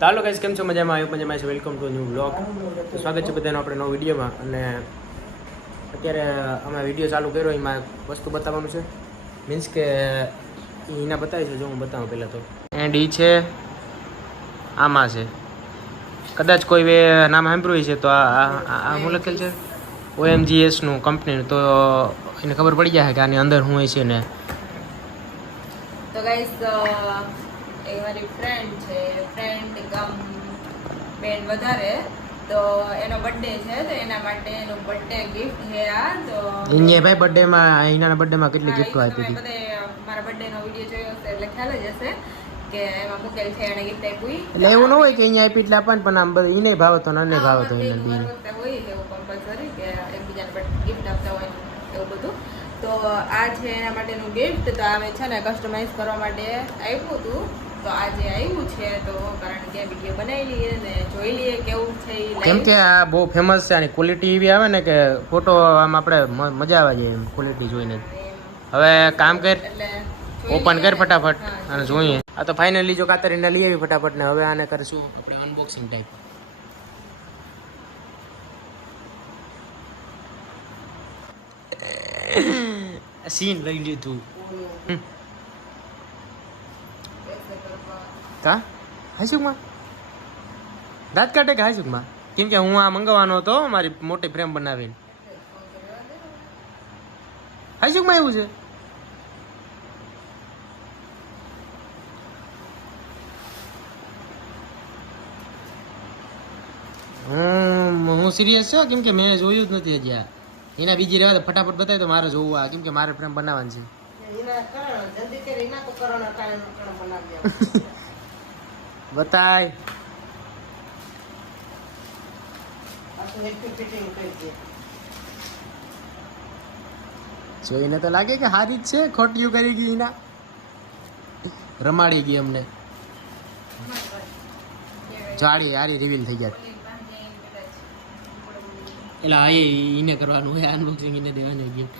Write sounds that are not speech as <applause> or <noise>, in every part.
તો હાલો કેમ છો? મજામાં? આવ્યો મજામાં છે વેલકમ ટુ ન્યૂ બ્લોગ તો સ્વાગત છે બધાનો આપણે નવો વિડીયોમાં. અને અત્યારે અમે વીડિયો ચાલુ કર્યો, એમાં વસ્તુ બતાવવાનું છે. મીન્સ કે એના બતાવી છે જો હું બતાવું પહેલાં તો. એન્ડ ઈ છે આમાં છે. કદાચ કોઈ વે નામ સાંભળ્યું છે તો આ આ લખેલ છે? ઓએમજીએસનું કંપનીનું તો એને ખબર પડી જાય કે આની અંદર હોય છે ને. તો ગાઈસ એ મારી ફ્રેન્ડ છે. ફ્રેન્ડ કમ બેન વધારે. તો એનો બર્થડે છે તો એના માટે એનો બર્થડે ગિફ્ટ છે આ. તો અહીંયા ભાઈ બર્થડેમાં એના બર્થડેમાં કેટલી ગિફ્ટ આપી હતી? બધે મારા બર્થડે નો વીડિયો જોયો હશે એટલે ખ્યાલ જ હશે કે એમાં મૂકેલ છે એને ગિફ્ટ આપી. એટલે એવું ન હોય કે અહીંયા આપી એટલે આપણને પણ આમ બધું એને ભાવ હતો ને ભાવ હતો એને બી. હોય એવું કમ્પલસરી કે એકબીજાને ગિફ્ટ આપતા હોય એવું બધું. તો આ છે એના માટેનું ગિફ્ટ તો અમે છે ને કસ્ટમાઇઝ કરવા માટે આપ્યું હતું. તો આજે આવ્યું છે તો કારણ કે વીડિયો બનાવી લઈએ ને જોઈ લઈએ કેવું છે કેમ કે આ બહુ ફેમસ છે આની ક્વોલિટી એવી આવે ને કે ફોટો આમ આપણે મજા આવે છે ક્વોલિટી જોઈને. હવે કામ કર. ઓપન કર ફટાફટ અને જોઈએ. આ તો ફાઇનલી જો કાતરીને લઈ આવી ફટાફટ ને હવે આને કરશું આપણે અનબોક્સિંગ ટાઈપ સીન લઈ લીધું. કા? હાઈસુકમાં દાંત કાઢે કે હાઈસુકમાં કેમ કે હું આ મંગાવવાનો હતો મારી મોટી ફ્રેમ બનાવીને. હાઈસુકમાં એવું છે? હું હું સિરિયસ છું? કેમ કે મેં જોયું જ નથી હજી આ. એના બીજી રહેવા તો ફટાફટ બતાવી તો મારે જોવું આ. કેમ કે મારે ફ્રેમ બનાવવાની છે. <laughs> બતાય. જોઈને તો લાગે કે હારી જ છે, ખોટિયું કરી ગઈ એના રમાડી ગઈ અમને. જાડી હારી રિવીલ થઈ ગયા. એટલે હા એને કરવાનું હોય અનબોક્સિંગ એને દેવાનું ગિફ્ટ.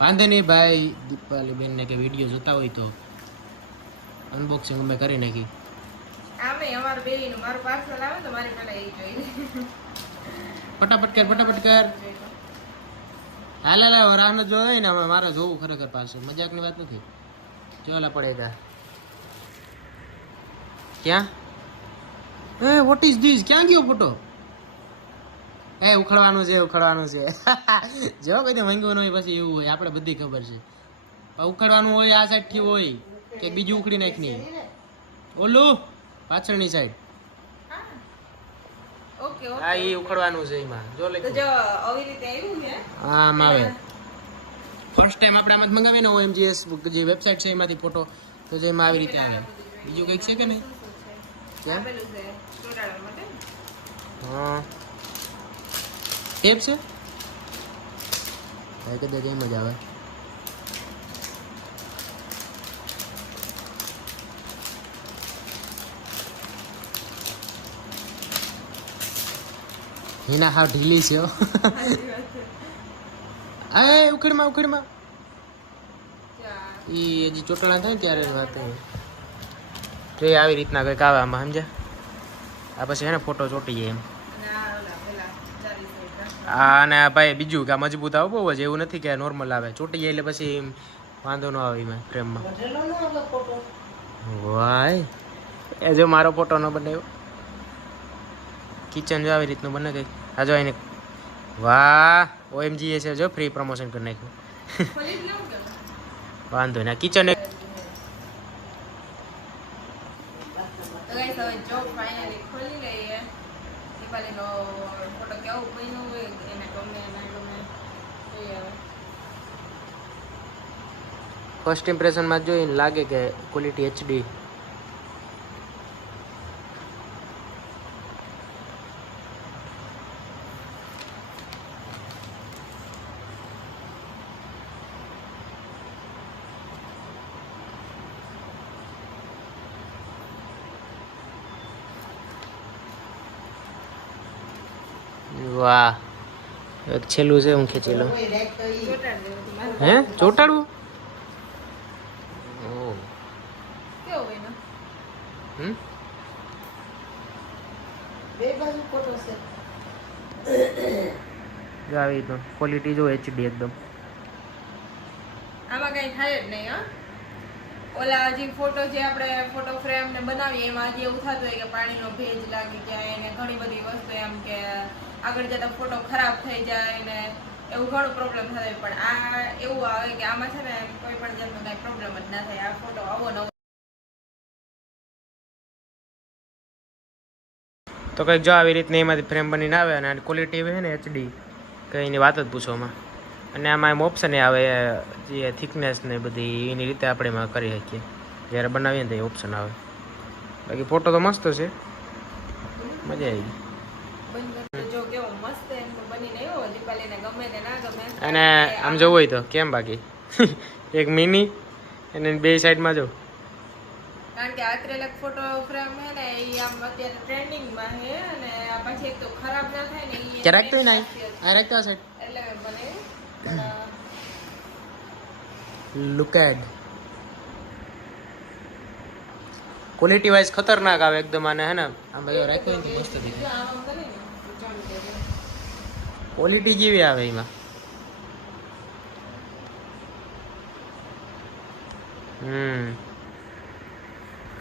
વાંધો નહીં ભાઈ દીપાલી બેનને કે વીડિયો જોતા હોય તો અનબોક્સિંગ અમે કરી નાખી જોઈ ફટાફટ કર ફટાફટ કર. હાલ હાલ, હવે રાહ જો હોય ને મારે જોવું ખરેખર પાછું મજાકની વાત ક્યાં? એ વોટ ઇઝ ક્યાં ગયો ફોટો એ, ઉખડવાનું છે ઉખડવાનું છે. <laughs> જો કોઈ ન હોય પછી એવું હોય. આપણે બધી ખબર છે. ઉખડવાનું હોય, આ સાઈડથી હોય કે બીજું ઉખડી નાખની ઓલું? પાછળની સાઈડ ઓકે ઓકે એ ઉખડવાનું છે એમાં. જો તો જો આવી રીતે આવ્યું છે. આમ આવે. ફર્સ્ટ ટાઈમ આપણે આમાં મંગાવીને ઓએમજીએસ જે વેબસાઈટ છે એમાંથી ફોટો તો જેમાં આવી રીતે આવે. બીજું કંઈક છે કે નહીં? કેમ? હા. ટેપ છે? કદાચ એમ જ આવે. એના હાવ ઢીલી છે હો. આ ઉખડમાં ઉખડમાં. એ હજી ચોટણા થાય ત્યારે જ વાત તો એ આવી રીતના કંઈક આવે આમાં સમજ્યા? આ પછી એને ફોટો ચોટી જાય એમ. અને ભાઈ બીજું કે આ મજબૂત આવે બહુ જ એવું નથી કે નોર્મલ આવે. ચોટી જાય એટલે પછી એમ વાંધો ન આવે એમાં ફ્રેમમાં વાય. એ જો મારો ફોટો ન બનાવ્યો. કિચન જો આવી રીતનું બને કંઈક. આ જો એને વાહ ઓએમજી એ છે જો ફ્રી પ્રમોશન કરી નાખ્યું. <laughs> વાંધો ને કિચન ફર્સ્ટ ઇમ્પ્રેશનમાં જોઈને લાગે કે ક્વોલિટી એચડી છેલ્લું છે, હું ખેંચી લઉં. હે? ચોટાડવું? આવી રીતનું ક્વોલિટી જો એચડી એકદમ. આમાં કઈ થાય જ નહીં, હા. ઓલા હજી ફોટો જે આપણે ફોટો ફ્રેમ ને બનાવીએ, એમાં હજી એવું થતું હોય કે પાણીનો ભેજ લાગી જાય એને ઘણી બધી વસ્તુ એમ કે આગળ જતા ફોટો ખરાબ થઈ જાય ને એવું ઘણું પ્રોબ્લેમ થાય. પણ આ એવું આવે કે આમાં છે ને કોઈ પણ જાતનો કાંઈ પ્રોબ્લેમ જ ના થાય. આ ફોટો આવો નવો તો કંઈક જો આવી રીતની એમાંથી ફ્રેમ બનીને આવે અને આની ક્વોલિટી છે ને એચડી કંઈ એની વાત જ પૂછોમાં અને આમાં એમ ઓપ્શન એ આવે, જે થિકનેસ ને બધી, એની રીતે આપણે એમાં કરી શકીએ. જ્યારે બનાવીએ ને તો એ ઓપ્શન આવે. બાકી ફોટો તો મસ્ત છે. મજા આવી ગઈ. અને આમ જવું હોય તો કેમ બાકી? <laughs> એક મિની અને બે સાઈડમાં જો. કારણ કે આત્રેલક ફોટો ફ્રેમ છે ને એ આમ અત્યારે ટ્રેન્ડિંગમાં છે અને આ પછી એક તો ખરાબ ના થાય ને એ ક્યારેક તો નહીં આ રાખતો સાઈડ એટલે મને લુક એટ ક્વોલિટી વાઇઝ ખતરનાક આવે એકદમ આને હે ને? આમ બધો રાખ્યો હોય ને મસ્ત દેખાય. ક્વોલિટી કેવી આવે એમાં? હમ.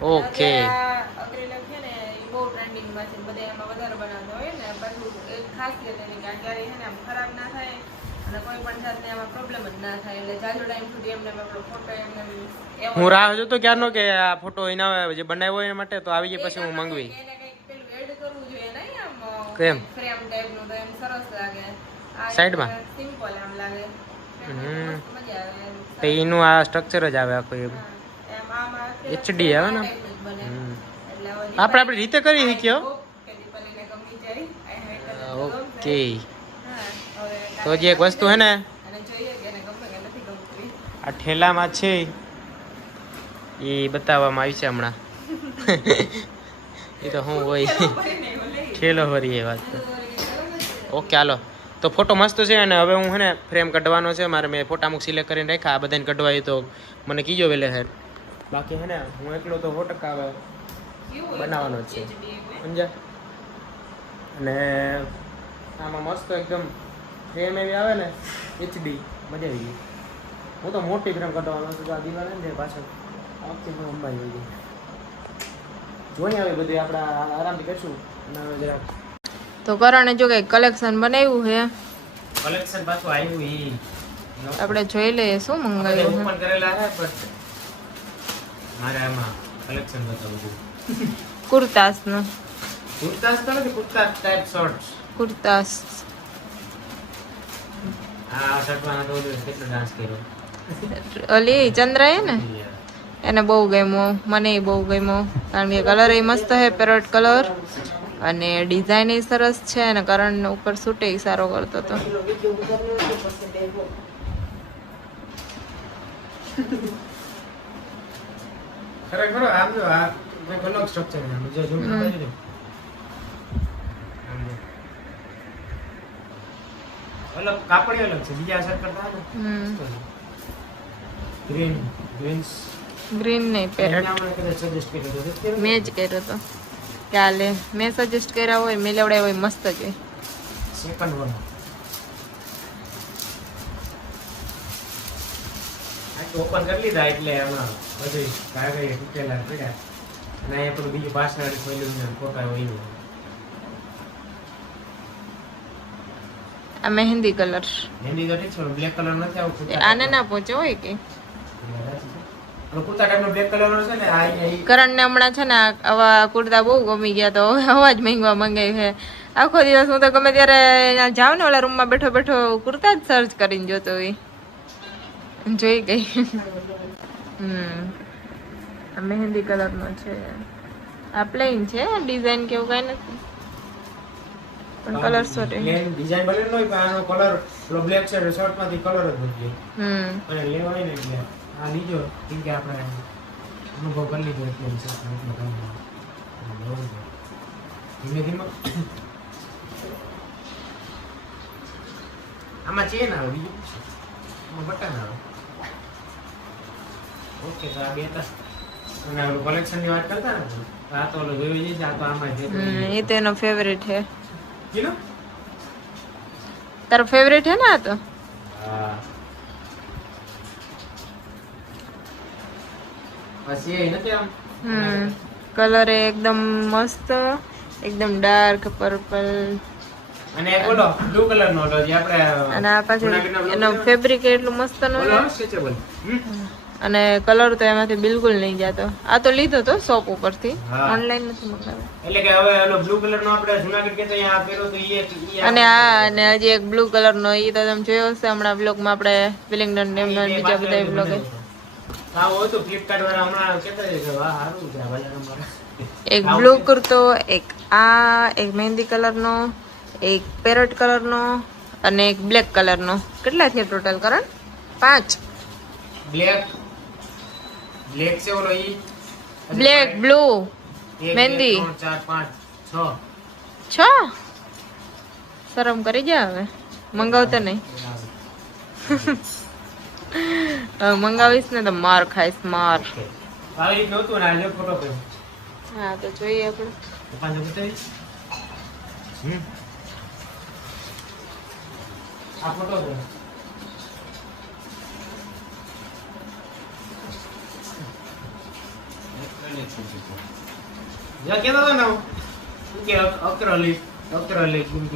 ઓકે બધા એમાં વધારે બનાવતા હોય ને એની કે આમ ખરાબ ના થાય. અને કોઈ પણ જાતની આમાં પ્રોબ્લેમ જ ના થાય. એટલે જાજો ટાઈમ સુધી એમને આપણો ફોટો એમને હું રાહ જોતો ક્યારનો કે આ ફોટો એના જે બનાવ્યો એના માટે તો આવી જાય પછી હું મંગવી. કેમ? ફ્રેમ ટાઈપનું તો એમ સરસ લાગે. સાઈડમાં? સિમ્પલ આમ લાગે. તો એનું આ સ્ટ્રક્ચર જ આવે આખું એમ. એમ આવે ને? આપણે આપણી રીતે કરી તો ઓકે. તો જે એક વસ્તુ હે ને. આ ઠેલામાં છે એ બતાવવામાં આવી છે હમણાં. એ તો હું હોય. ઠેલો ભરી એ વાત તો. ઓકે હાલો. તો ફોટો મસ્ત છે અને હવે હું હે ને ફ્રેમ કઢવાનો છે. મારે મેં ફોટા અમુક સિલેક્ટ કરીને રાખ્યા. આ બધાને કઢવાય તો મને કીજો વેલે હેર બાકી હે ને હું એકલો તો સો ટકા? બનાવવાનો છે. સમજા સમજ્યા? અને આમાં મસ્ત એકદમ ફ્રેમ એવી આવે ને એચડી મજા આવી ગઈ. હું તો મોટી ફ્રેમ કઢવાનો છું આ દિવાલ ને પાછળ આ વખતે હું અંબાઈ હોય જોઈ આવે બધી આપણે આરામથી કરશું. અને જરાક. તો કરણે જો કઈ કલેક્શન બનાવ્યું છે. કલેક્શન પાછું આવ્યું ઈ. આપણે જોઈ લઈએ શું મંગાવ્યું છે. ઓપન કરેલા છે બટ મારે આમાં કલેક્શન બતાવું કુર્તાસનું કુર્તાસ તો નથી કુર્તા ટાઈપ શોર્ટ્સ કુર્તાસ. આ શર્ટમાં તો ઓલું કેટલો ડાન્સ કર્યો? ઓલી ચંદ્ર હે ને? એને બહુ ગમ્યો મને બહુ ગમ્યો. કારણ કે કલર એ મસ્ત છે પેરોટ કલર અને ડિઝાઇન એ સરસ છે અને કરણ ઉપર સૂટે સારો કરતો હતો. ખરેખર આમ જો આ અલગ સ્ટ્રક્ચર જો જો. આમ જો. અલગ કાપડી અલગ છે બીજા અસર કરતા હમ. ગ્રીન ગ્રીન્સ ગ્રીન નહીં હતો મેં જ કર્યો હતો કે આ લે મેં સજેસ્ટ કર્યા હોય મેં લેવડાવ્યા હોય મસ્ત જ હોય સેકન્ડ વન ઓપન કરી લીધા એટલે એમાં બધું કાગળ તૂટેલા પડ્યા. અને અહીંયા પણ બીજું પાછળ ખોલ્યું ને ખોટા હોય આ મહેંદી કલર. મહેંદી કલર છે બ્લેક કલર નથી આવતો આને ના પહોંચે હોય કે? ને કરણને હમણાં છે ને આવા કુર્તા બહુ ગમી ગયા તો હવે જ મંગાવી છે. આખો દિવસ હું તો ગમે ત્યારે ત્યાં જાઉં ને ઓલા રૂમમાં બેઠો બેઠો કુર્તા જ સર્ચ કરીને જોતો હોય. જોઈ ગઈ. હમ. મહેંદી કલરનો છે. આ પ્લેન છે ડિઝાઇન કેવું કઈ નથી. પણ કલર શોર્ટ ડિઝાઇન ભલે ન હોય પણ આનો કલર પેલો બ્લેક છે શર્ટમાંથી કલર જ બદલી હમ. અને લેવાય ને એટલે આ લીધો કેમ કે આપણે અનુભવ કરી લીધો એટલે ધીમે ધીમે. આમાં ચેન આવે બીજું? આમાં બટન આવે. ઓકે તો આ બે અને ઓલું ની વાત કરતા ને આ તો ઓલું જોઈ છે આ તો આમાં છે. એ તો એનો ફેવરેટ છે. તારો ફેવરેટ છે ને નથી આમ? હમ. કલર એકદમ મસ્ત એકદમ ડાર્ક પર્પલ અને ઓલો બ્લુ કલર નો ઓલો જે આપણે અને આ પાછળ એનો ફેબ્રિક એટલું મસ્ત નો સ્ટ્રેચેબલ અને કલર તો એમાંથી બિલકુલ નહીં જતો. આ તો લીધો તો શોપ ઉપરથી. ઓનલાઈન નથી મંગાવ્યો. એટલે કે હવે ઓલો બ્લુ કલર નો આપણે જૂનાગઢ કે તો અહીંયા પહેરો તો ઈ અને આ અને હજી એક બ્લુ કલર નો ઈ તો તમે જોયો હશે હમણાં બ્લોગમાં આપણે વિલિંગડન ડેમ નો બીજા બધા બ્લોગ હા હોય તો ફ્લિપકાર્ટ વાળા હમણાં કહેતા છે વાહ સારું છે ભલે એક બ્લુ કુર્તો એક આ એક મહેંદી કલર નો એક પેરટ કલર નો અને એક બ્લેક કલર નો. કેટલા થયા ટોટલ કરણ? પાંચ. બ્લેક બ્લેક છે ઓલો ઈ બ્લેક બ્લુ મહેંદી. ત્રણ, ચાર પાંચ છ. છ? શરમ કરી જા હવે. મંગાવતો નહીં. <laughs> મંગાવીશ ને તો માર ખાઈશ માર. આવી રીતનું હતું ને આજે ફોટો કર્યો હા તો જોઈએ આપણે. પાંચ બતાવીશ આ ફોટો કર્યો જો કહેતો હતો ને કે અક- અક્ર અલી અક્ર અલી ગુમતી